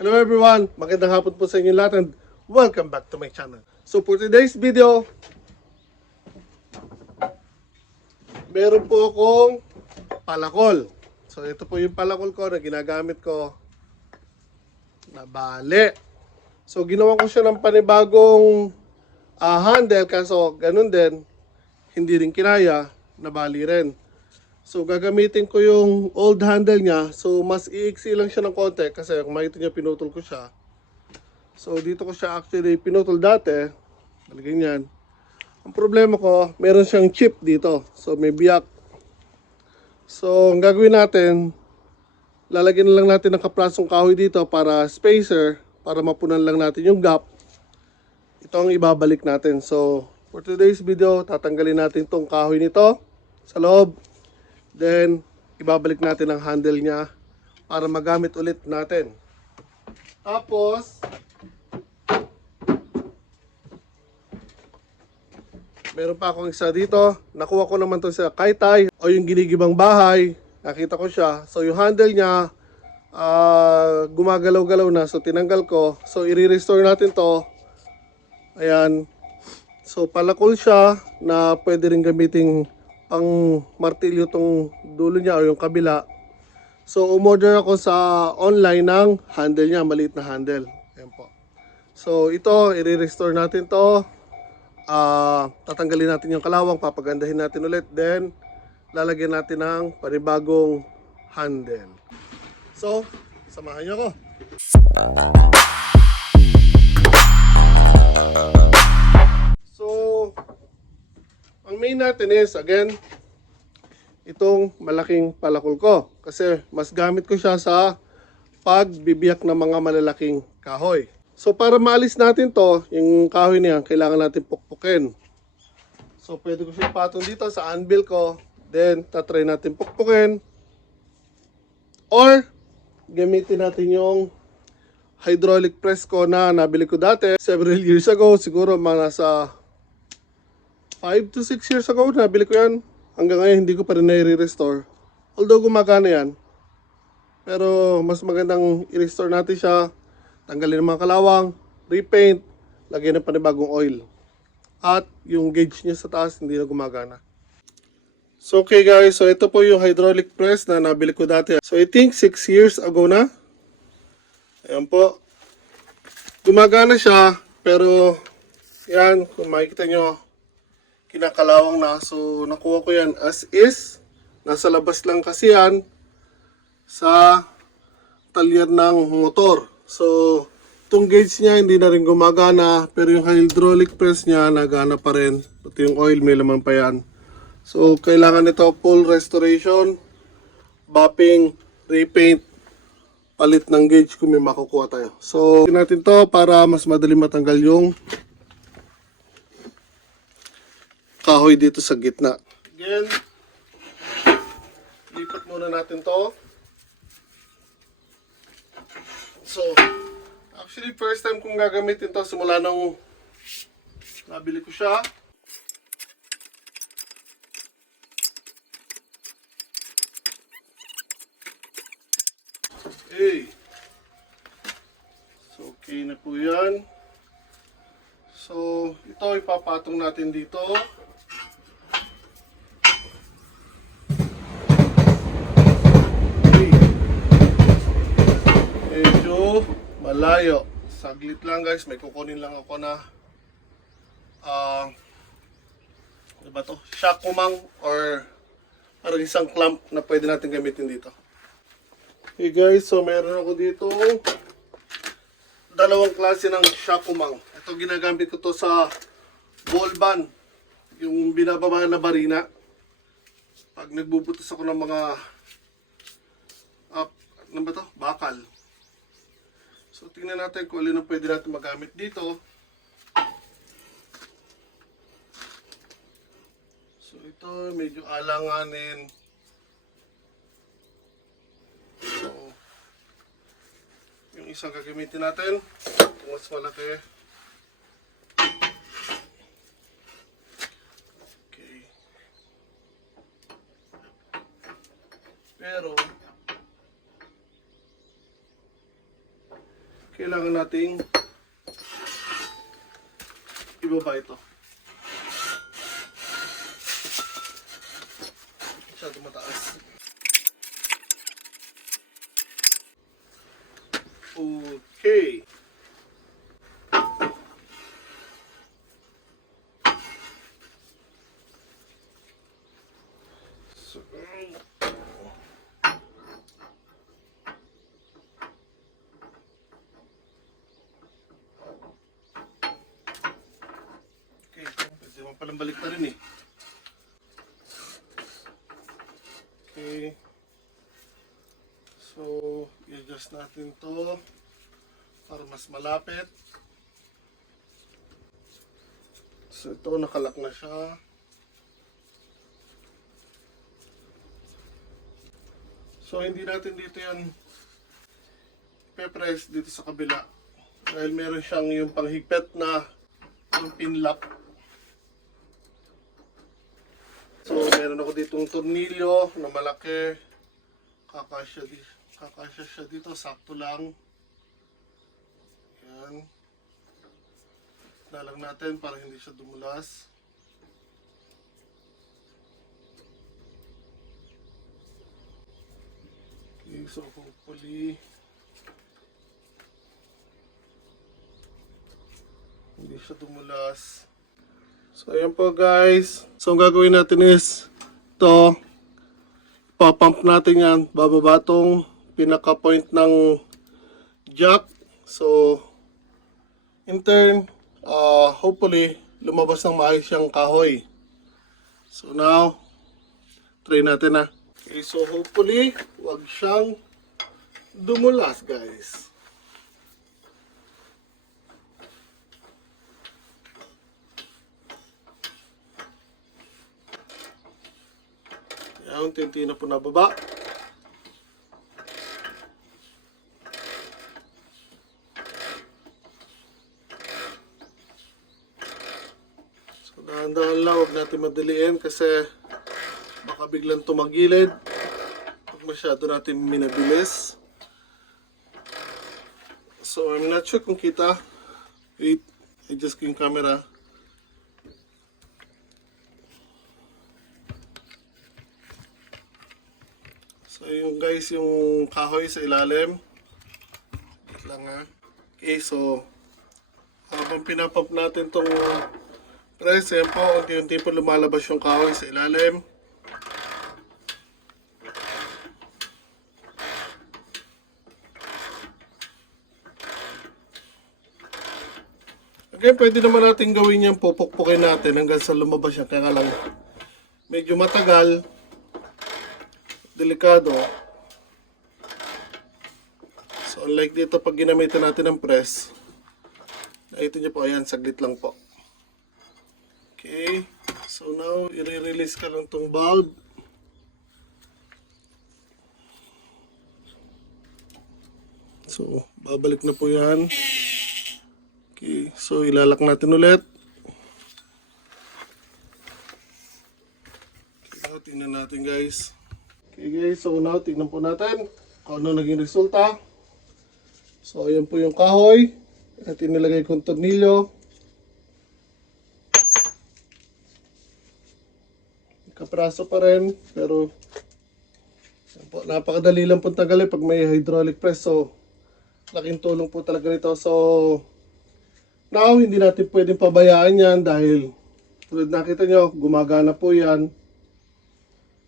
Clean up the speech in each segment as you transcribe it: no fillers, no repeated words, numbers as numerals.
Hello everyone! Magandang hapon po sa inyo lahat and welcome back to my channel. So for today's video, meron po akong palakol. So ito po yung palakol ko na ginagamit ko na bali. So ginawa ko siya ng panibagong handle kaso ganun din, hindi rin kinaya, nabali rin. So gagamitin ko yung old handle niya. So mas iiksi lang siya ng konti kasi kung makita niyo pinutol ko siya. So dito ko siya actually pinutol dati. Talagyan yan. Ang problema ko, meron siyang chip dito. So may biyak. So ang gagawin natin, lalagyan na lang natin ng kaprasong kahoy dito para spacer, para mapunan lang natin yung gap. Ito ang ibabalik natin. So for today's video, tatanggalin natin tong kahoy nito sa loob. Then, ibabalik natin ang handle niya para magamit ulit natin. Tapos, meron pa akong isa dito. Nakuha ko naman to sa Kaitai o yung ginigibang bahay. Nakita ko siya. So, yung handle niya, gumagalaw-galaw na. So, tinanggal ko. So, i-restore natin to. Ayan. So, palakol siya na pwede rin gamitin pang martilyo tong dulo niya o yung kabila. So umorder ako sa online ng handle niya, maliit na handle. Ayan po. So ito, i-restore natin to. Tatanggalin natin yung kalawang, papagandahin natin ulit. Then lalagyan natin ng panibagong handle. So, samahan niyo ako. So ang main natin is, again, itong malaking palakol ko. Kasi mas gamit ko siya sa pagbibiyak ng mga malalaking kahoy. So para maalis natin to, yung kahoy niya, kailangan natin pukpukin. So pwede ko siya patong dito sa anvil ko. Then tatry natin pukpukin. Or gamitin natin yung hydraulic press ko na nabili ko dati several years ago. Siguro mga nasa 5 to 6 years ago, nabili ko yan. Hanggang ngayon, hindi ko pa rin na-restore. Although gumagana yan. Pero mas magandang i-restore natin siya. Tanggalin ang mga kalawang, repaint, lagyan ng panibagong oil. At yung gauge niya sa taas, hindi na gumagana. So okay guys, so ito po yung hydraulic press na nabili ko dati. So I think 6 years ago na. Ayan po. Gumagana siya, pero yan, kung makikita nyo, kinakalawang na. So, nakuha ko yan as is. Nasa labas lang kasi yan sa talyer ng motor. So, itong gauge niya hindi na rin gumagana. Pero yung hydraulic press niya, nagana pa rin. Pati yung oil, may laman pa yan. So, kailangan ito full restoration, buffing, repaint, palit ng gauge kung may makukuha tayo. So, natin to para mas madali matanggal yung kahoy dito sa gitna. Again, lipat muna natin to. So, actually first time kong gagamitin to simula nung nabili ko siya. Okay. So, okay na po yan. So, ito ipapatong natin dito. Malayo. Saglit lang guys, may kukunin lang ako na ano ba to? Shock kumang or parang isang clamp na pwede natin gamitin dito. Okay guys, so meron ako dito dalawang klase ng shock kumang. Ito ginagamit ko to sa ball band, yung binababa na barina. Pag nagbubutas ako ng mga ano ba to? Bakal. So, tingnan natin kung alin ang pwede natin magamit dito. So, ito medyo alanganin. So, yung isang gagamitin natin, yung mas malaki. Okay. Pero, kailangan nating ibaba ito. Masyado mataas. Okay. So, okay, pwede mo palang balik na rin eh. Okay. So, i-adjust natin to para mas malapit. So, ito nakalak na siya. So, hindi natin dito yan ipe-press dito sa kabila. Dahil meron siyang yung panghigpit na yung pin lock. So, meron ako ditong tornilyo na malaki. Kakasya siya dito, sakto lang. Yan. Nalang natin para hindi siya dumulas. Okay, so hopefully hindi siya dumulas. So ayan po guys. So ang gagawin natin is ito, ipapump natin yan, bababa tong pinaka point ng jack. So in turn, hopefully lumabas ng maayos yung kahoy. So now, try natin na. Okay, so hopefully wag siyang dumulas guys. Yan, tinti na po nababa. So dahan-dahan lang, huwag natin madaliin kasi baka biglang tumagilid. Huwag masyado natin minabilis. So I'm not sure kung kita. Wait, adjust ko yung camera. So yung guys, yung kahoy sa ilalim. Wait lang ha. Okay, so habang pinapump natin tong press, yan po, unti-unti po lumalabas yung kahoy sa ilalim. Again, pwede naman natin gawin yan, pupukpukin natin hanggang sa lumabas siya. Kaya lang, medyo matagal, delikado. So unlike dito, pag ginamitan natin ng press, nakita nyo po, ayan, saglit lang po. Okay, so now, i-release ka lang tong valve. So, babalik na po yan. Okay, so ilalak natin ulit. Okay, tingnan natin guys. Okay guys, so now tingnan po natin kung ano naging resulta. So ayan po yung kahoy at inilagay kong tornilyo. Kapraso pa rin, pero po, napakadali lang po tagalin pag may hydraulic press. So laking tulong po talaga nito. So now, hindi natin pwedeng pabayaan yan dahil tulad nakita nyo, gumagana po yan.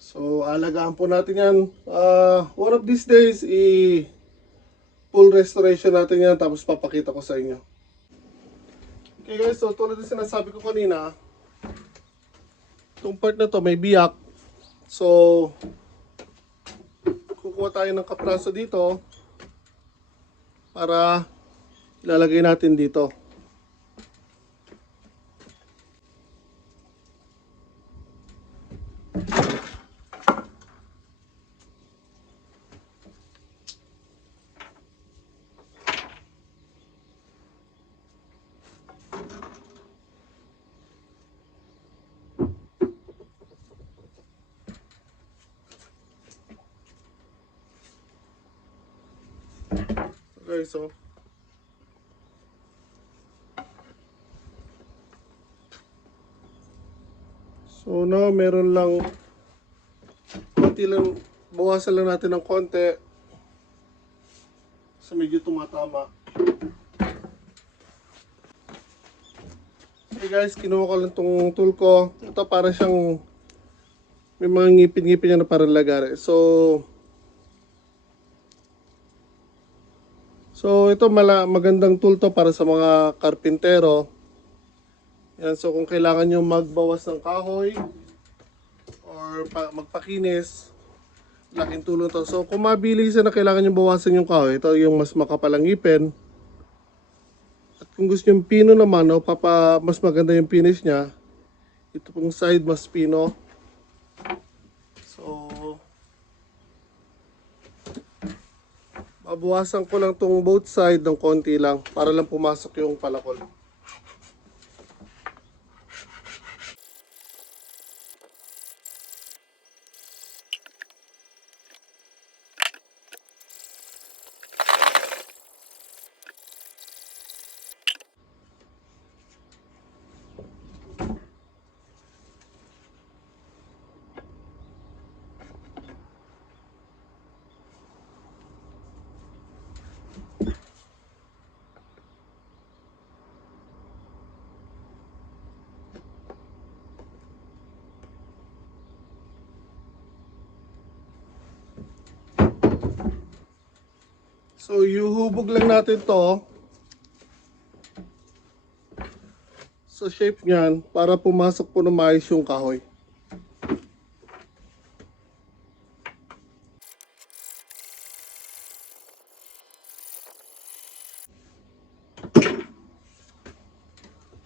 So, alagaan po natin yan. One of these days, full restoration natin yan tapos papakita ko sa inyo. Okay guys, so tulad ng sinasabi ko kanina, itong part na to may biyak. So, kukuha tayo ng kapraso dito para ilalagay natin dito. Okay, so So now meron lang konti lang, bawasan lang natin ng konti sa medyo tumatama. Okay guys, kinuha ko lang tong tool ko. Ito para siyang may mga ngipin-ngipin yan na parang lagari. So ito magandang tool to para sa mga karpintero. Yan, so kung kailangan nyo magbawas ng kahoy or magpakinis, laking tulong to. So kung mabilisan na kailangan nyo bawasan yung kahoy, ito yung mas makapalang ngipin. At kung gusto nyo pino naman, o mas maganda yung finish niya, ito pong side mas pino. So babawasan ko lang tong both side ng konti lang para lang pumasok yung palakol. So, yuhubog lang natin to sa shape niyan para pumasok po na maayos yung kahoy.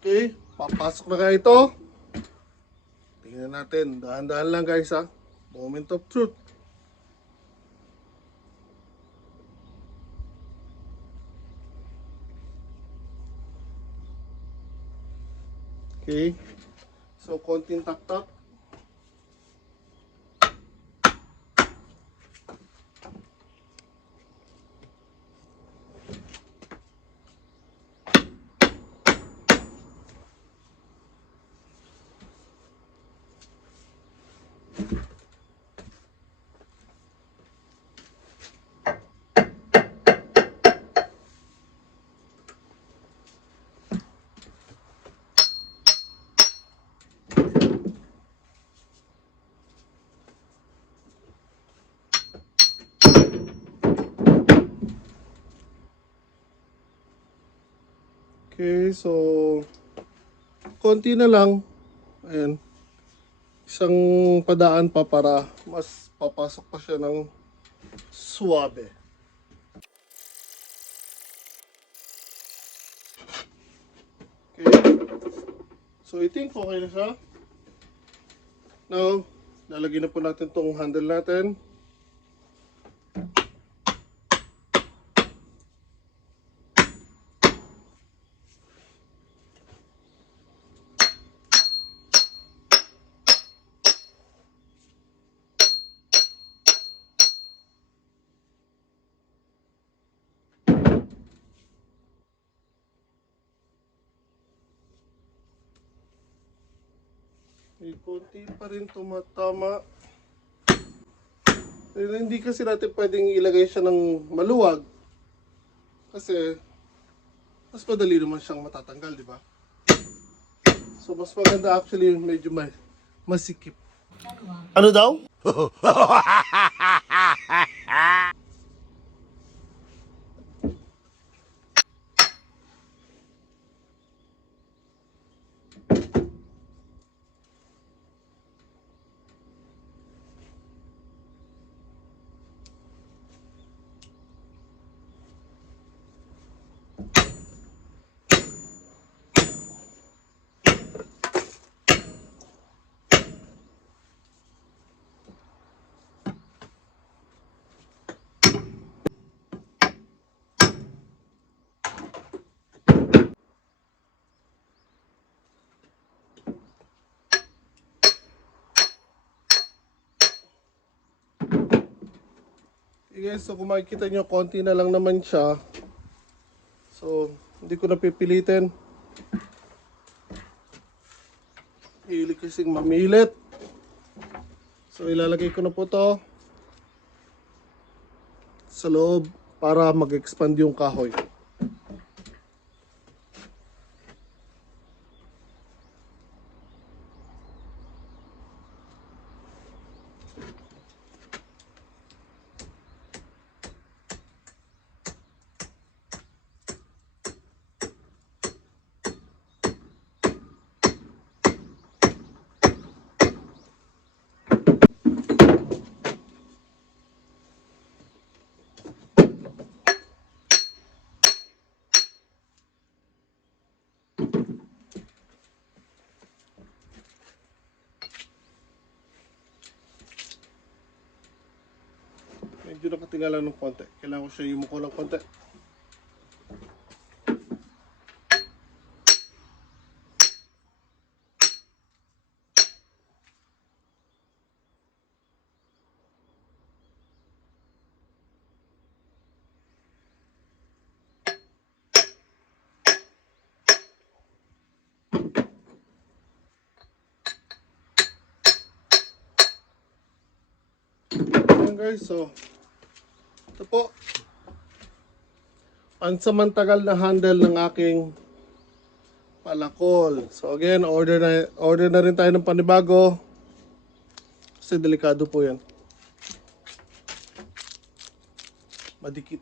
Okay, papasok na kaya ito. Tingnan natin, dahan-dahan lang guys ha. Moment of truth. Okay. So, konting tak-tak. Okay, so konti na lang. Ayan. Isang padaan pa para mas papasok pa siya ng suwabe. Okay. So I think okay na siya. Now, lalagyan na po natin tong handle natin. May konti pa rin tumatama. Hindi kasi natin pwedeng ilagay siya ng maluwag. Kasi mas madali naman siyang matatanggal, di ba? So mas maganda actually yung medyo masikip. Ano daw? Okay guys, so kung makikita nyo, konti na lang naman siya. So, hindi ko napipilitin. Hilig kasing mamilit. So ilalagay ko na po to sa loob para mag-expand yung kahoy. Medyo nakatingala ng konti. Kailangan ko siya yumuko ng konti. Ayan guys, so ito po pansamantagal na handle ng aking palakol. So again, order na rin tayo ng panibago kasi delikado po yan. Madikit.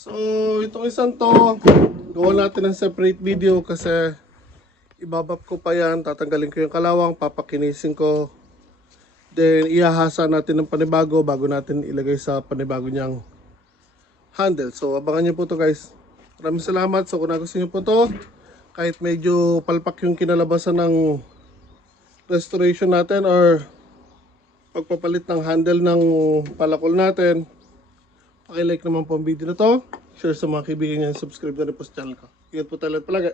So, itong isang to, gawa natin ng separate video kasi ibabab ko pa yan, tatanggalin ko yung kalawang, papakinisin ko. Then, ihahasa natin ng panibago bago natin ilagay sa panibago niyang handle. So, abangan niyo po to guys. Maraming salamat. So, kung nagustuhan niyo po to, kahit medyo palpak yung kinalabasan ng restoration natin or pagpapalit ng handle ng palakol natin, paki-like naman po ang video na to, share sa mga kaibigan niya, subscribe na rin po sa channel ko. Ingat po tayo palagi.